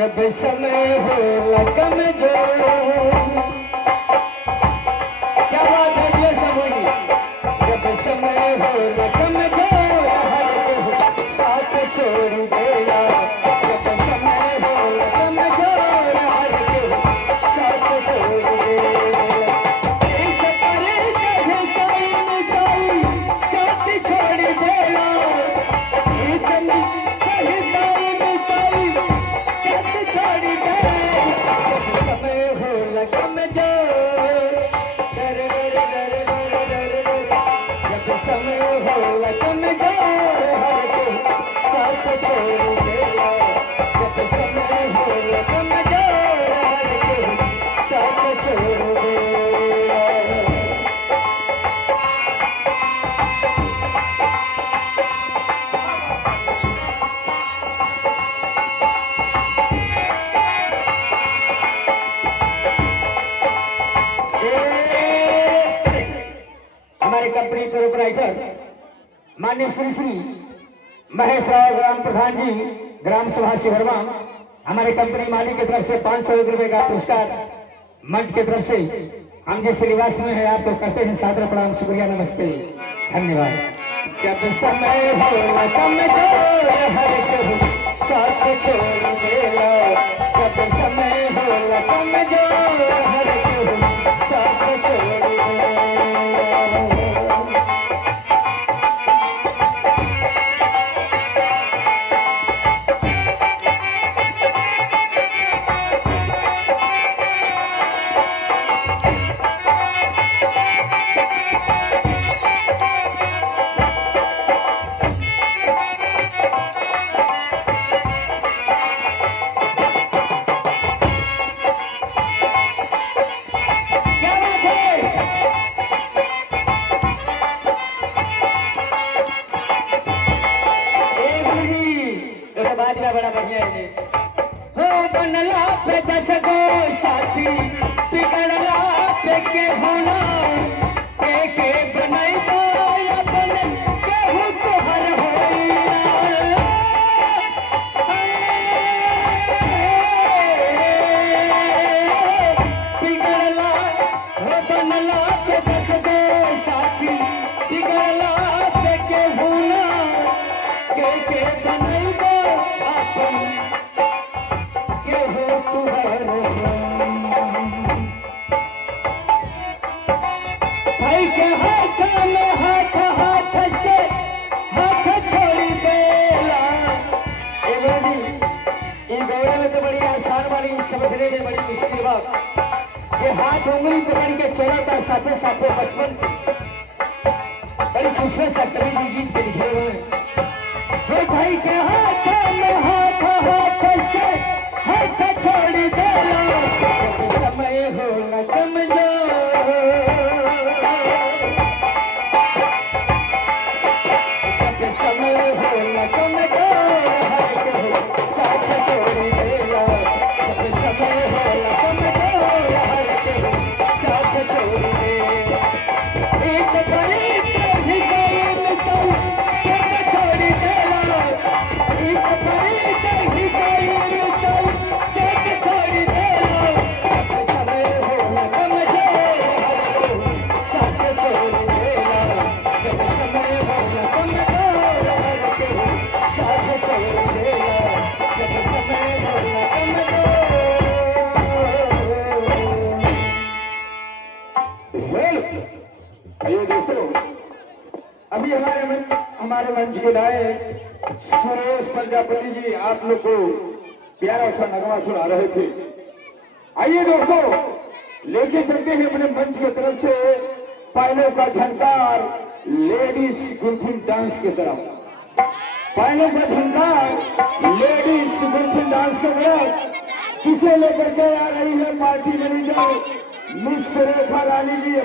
जब समय हो लगम जो, क्या बात है ये सब होगी। जब समय हो लगम जो हर को साथ छोड़ देगा। जब समय हो लगम जो हर को साथ छोड़ देगा। एक परे कभी कोई न कोई साथ छोड़ देगा। एक कभी कोई न कोई साथ छोड़ देगा। जब समय हो लगम जो, जब समय हो लगम जो हर को साथ छोड़ देगा। जब समय हो लगम जो हर को साथ छोड़ देगा। हमारे कंपनी प्रोपराइटर माननीय श्री श्री महेश राव ग्राम प्रधान जी, ग्राम सभा सिहरवा, हमारे कंपनी मालिक की तरफ से 500 रुपए का पुरस्कार मंच की तरफ से हम जिस निवास में है आपको करते हैं सादर प्रणाम, शुक्रिया, नमस्ते, धन्यवाद। जब समय हो लगम जो हर को साथ छोड़ देगा। जब समय हो लगम जो हर को साथ छोड़ देगा। बड़ा बढ़िया है। हो बनला पे 10 गो साथी, बिगड़ला पे के होना, के बनाई दो अपन केहू तोहर होइया। बिगड़ला हो बनला पे 10 गो साथी, बिगड़ला पे के होना, के बनाई दो भाई के हाथ में हाथ हाथ से हाथ छोड़ देला। इन दौड़े में तो बड़ी आसान वाली, समझने में बड़ी मुश्किल बात। जे हाथ उंगली पकड़ के चलता साथे साथे बचपन से बड़ी खूबसूरत सा कवि जी गीत के लिखे हुए हैं। भाई के हाथ में हाथ हाथ से हाथ छोड़ देला। जब समय हो लगम जो, जब समय हो लगम जो हर को साथ छोड़ देला। जब समय हो लगम जो हर को साथ छोड़ देला। एक बड़ी कभी कोई न कोई साथ छोड़ देला। एक बड़ी कभी कोई न कोई साथ छोड़ देला। जब समय हो लगम जो हर को साथ छोड़ देला। जब समय हो लगम जो हर को साथ छोड़ देला। जब समय हो लगम जो। आइए दोस्तों, अभी हमारे मंच के लाए सुरेश प्रजापति जी आप लोग को प्यारा सा नगमा सुना रहे थे। आइए दोस्तों, लेके चलते हैं अपने मंच की तरफ से पायलों का झनकार लेडीज गुलफिन डांस की तरफ। पायलों का झनकार लेडीज गुलफिन डांस की तरफ, जिसे लेकर के आ रही है पार्टी मैनेजर मिस रेखा रानी जी।